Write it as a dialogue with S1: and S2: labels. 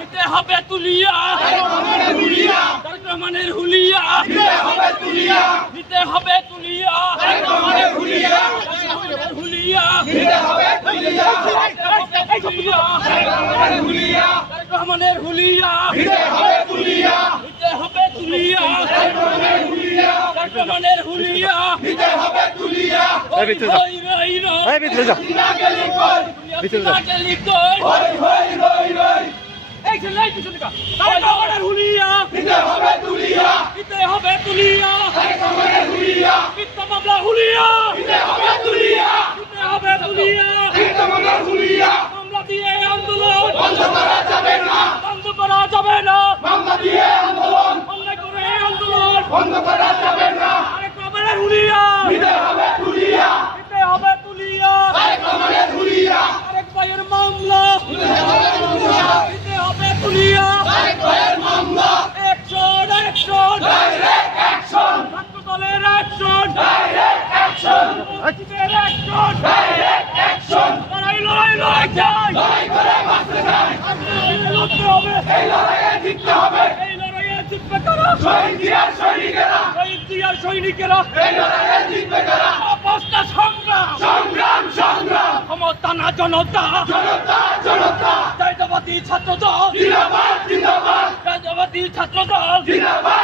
S1: নিতে হবে তুলিয়া আয় তোমাদের তুলিয়া কার্যক্রমের তুলিয়া নিতে হবে তুলিয়া নিতে হবে তুলিয়া আয় তোমাদের তুলিয়া তুলিয়ার তুলিয়া নিতে হবে তুলিয়া
S2: এই
S1: সব তুলিয়া আয় তোমাদের তুলিয়া তোমাদের তুলিয়া নিতে হবে তুলিয়া নিতে হবে তুলিয়া আয় তোমাদের তুলিয়া কার্যক্রমের তুলিয়া নিতে হবে তুলিয়া ওরে ভিজে যা ওরে ভিজে যা দিতে হবে তুলিয়া দিতে হবে চাই লড়াই করে বাঁচতে চাই লড়তে হবে এই লড়াইয়ে জিততে হবে এই লড়াইয়ে জিতবে কারা শহীদ জিয়ার সৈনিকেরা শহীদ জিয়ার সৈনিকেরা এই লড়াইয়ে জিতবে কারা অবস্থা সংগ্রাম সংগ্রাম সংগ্রাম ক্ষমতা না জনতা জনতা জনতা জাতীয়তাবাদী ছাত্রদল জিন্দাবাদ জিন্দাবাদ জাতীয়তাবাদী ছাত্রদল জিন্দাবাদ